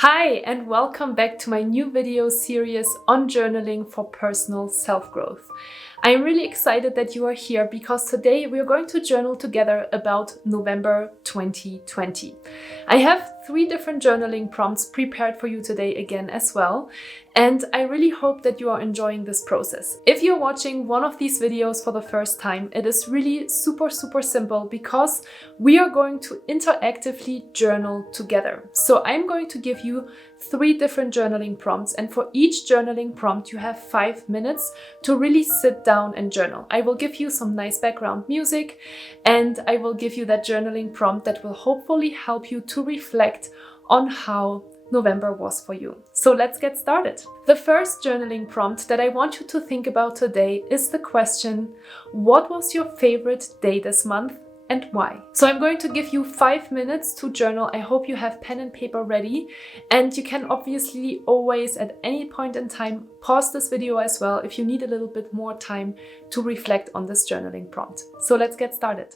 Hi, and welcome back to my new video series on journaling for personal self-growth. I'm really excited that you are here because today we are going to journal together about November 2020. I have 3 different journaling prompts prepared for you today again as well, and I really hope that you are enjoying this process. If you're watching one of these videos for the first time, it is really super simple because we are going to interactively journal together. So I'm going to give you 3 different journaling prompts, and for each journaling prompt you have 5 minutes to really sit down and journal. I will give you some nice background music and I will give you that journaling prompt that will hopefully help you to reflect on how November was for you. So let's get started. The first journaling prompt that I want you to think about today is the question, what was your favorite day this month and why? So I'm going to give you 5 minutes to journal. I hope you have pen and paper ready, and you can obviously always at any point in time pause this video as well if you need a little bit more time to reflect on this journaling prompt. So let's get started.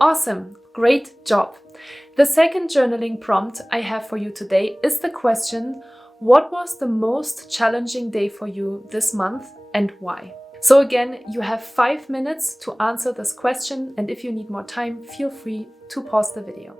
Awesome, great job. The second journaling prompt I have for you today is the question, what was the most challenging day for you this month and why? So again, you have 5 minutes to answer this question, and if you need more time, feel free to pause the video.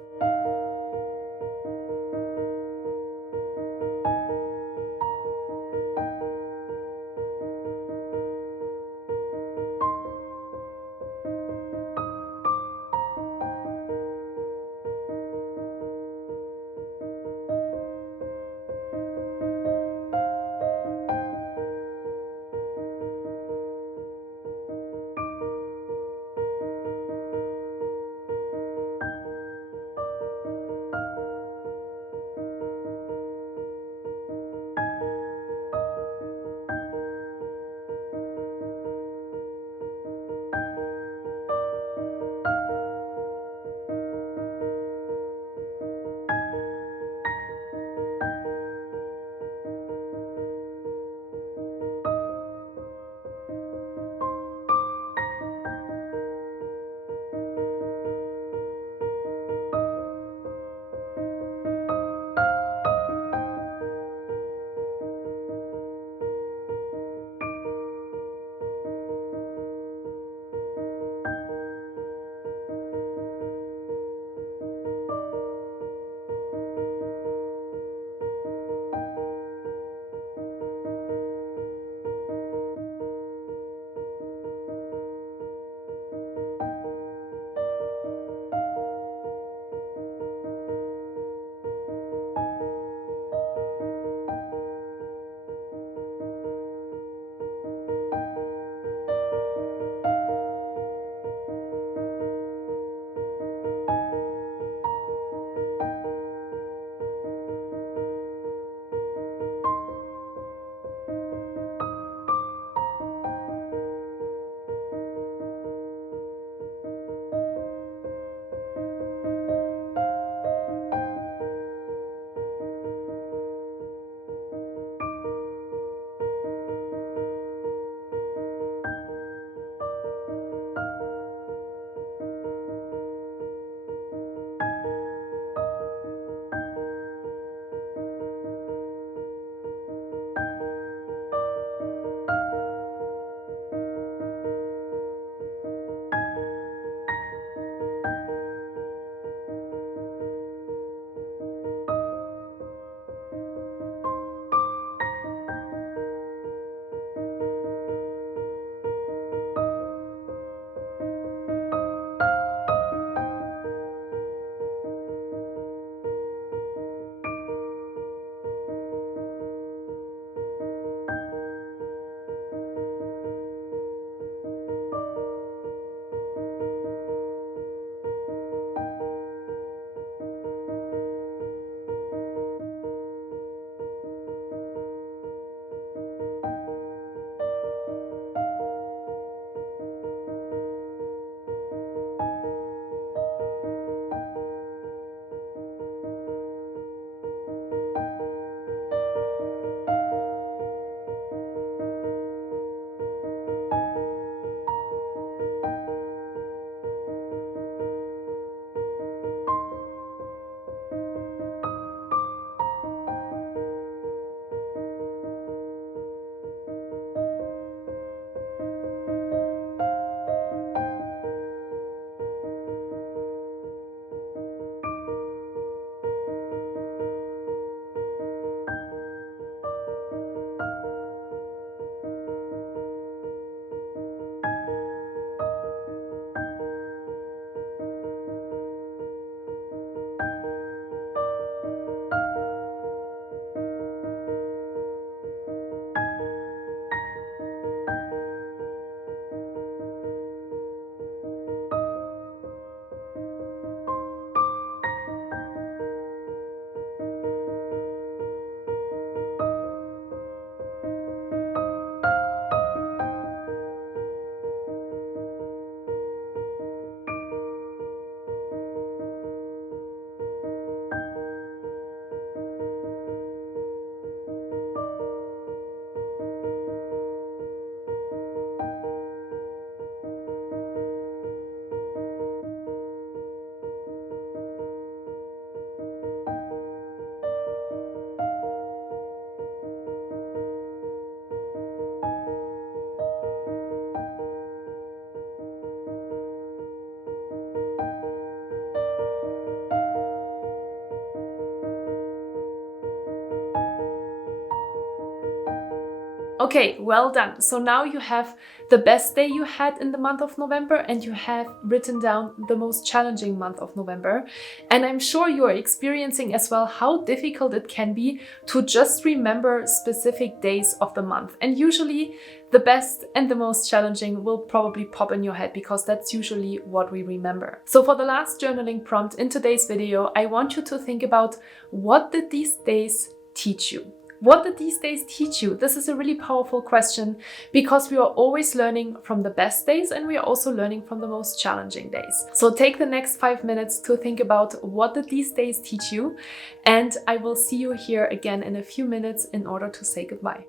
Okay, well done. So now you have the best day you had in the month of November and you have written down the most challenging month of November. And I'm sure you are experiencing as well how difficult it can be to just remember specific days of the month. And usually the best and the most challenging will probably pop in your head because that's usually what we remember. So for the last journaling prompt in today's video, I want you to think about, what did these days teach you? What did these days teach you? This is a really powerful question because we are always learning from the best days and we are also learning from the most challenging days. So take the next 5 minutes to think about, what did these days teach you? And I will see you here again in a few minutes in order to say goodbye.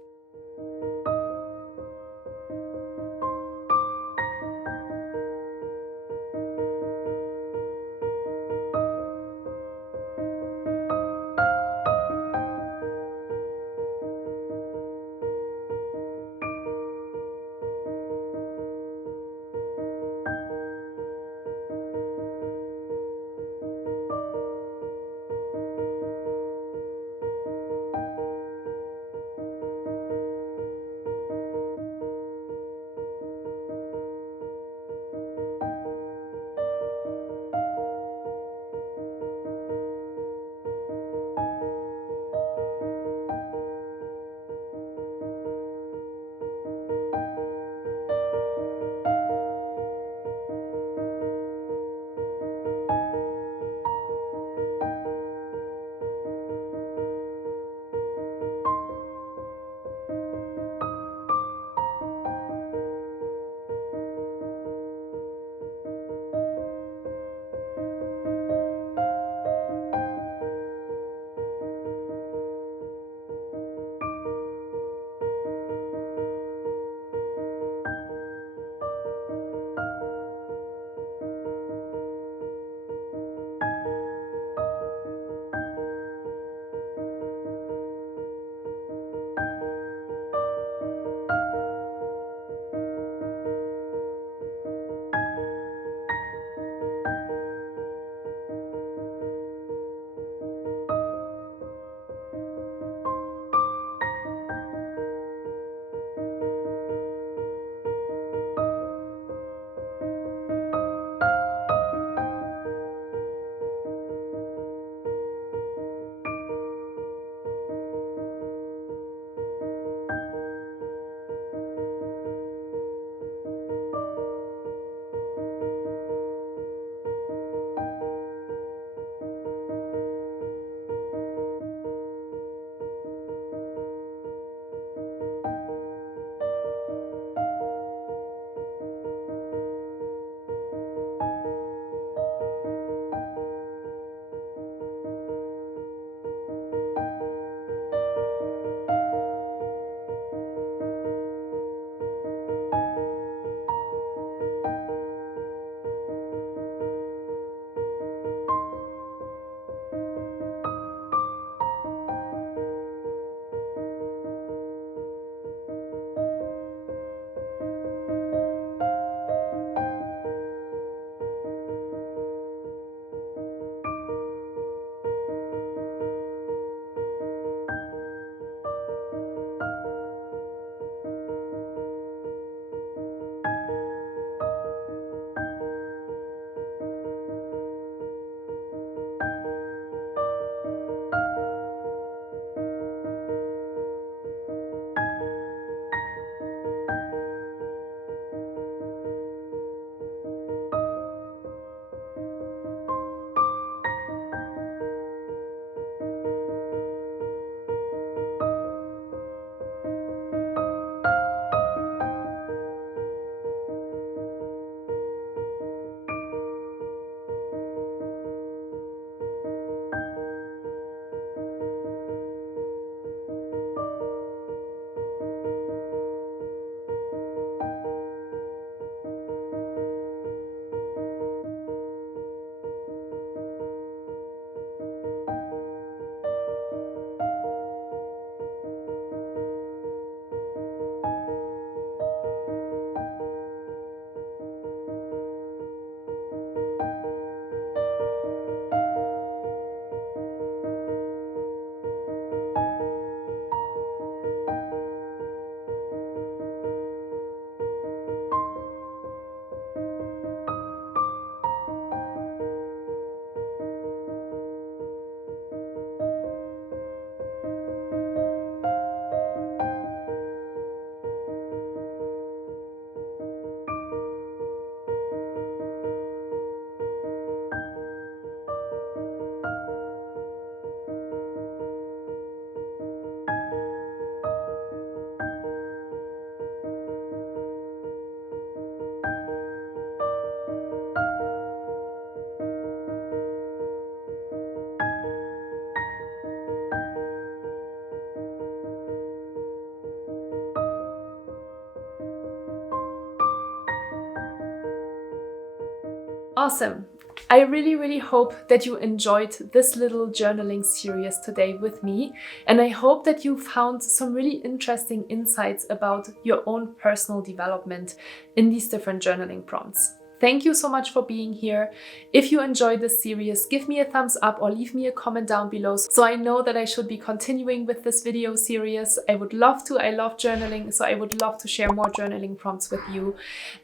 Awesome. I really hope that you enjoyed this little journaling series today with me, and I hope that you found some really interesting insights about your own personal development in these different journaling prompts. Thank you so much for being here. If you enjoyed this series, give me a thumbs up or leave me a comment down below so I know that I should be continuing with this video series. I would love to. I love journaling, so I would love to share more journaling prompts with you.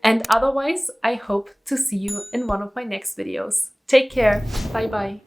And otherwise, I hope to see you in one of my next videos. Take care. Bye bye.